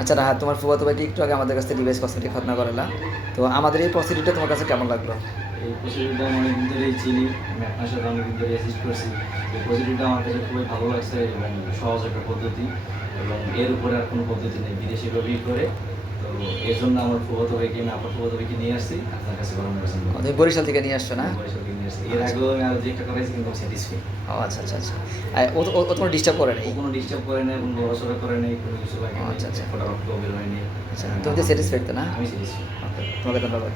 আচ্ছা রাহাত, তোমার ফুফাতো ভাইটি একটু আগে আমাদের কাছ থেকে ডিভাইস কসমেটিক খতনা করালা, তো আমাদের এই প্রসিডিউরটা তোমার কাছে কেমন লাগলো? এই প্রসিডিউরটা আমি অনেকদিন ধরেই চিনি, আমি আপনার সাথে অনেকদিন ধরে অ্যাসিস্ট করছি। এই প্রসিডিউরটা আমার কাছে খুবই ভালো লাগছে এবং সহজ একটা পদ্ধতি, এবং এর উপরে আর কোনো পদ্ধতি নেই, বিদেশিভাবেই করে। তো এর জন্য আমার ফুফাতো ভাইকে, আমি আপনার ফুফাতো ভাইকে নিয়ে আসছি আপনার কাছে করানোর জন্য। তুমি বরিশাল থেকে নিয়ে আসছো না? বরিশাল থেকে নিয়ে আসছি, এর আগেও আমি আরও যে একটা করাইছি কিন্তু স্যাটিসফাই। ও আচ্ছা আচ্ছা আচ্ছা। ও তোমার ডিস্টার্ব করে ও নেই? কোনো ডিস্টার্ব করে না এবং লড়াচড়া করে নাই, কোনো কিছু লাগে ও নাই, আচ্ছা আচ্ছা ফোটা রক্ত বের হয়নি। আচ্ছা, তুমি তো স্যাটিসফাইড তো না? আমি স্যাটিসফাই। ওকে, তোমাকে ধন্যবাদ।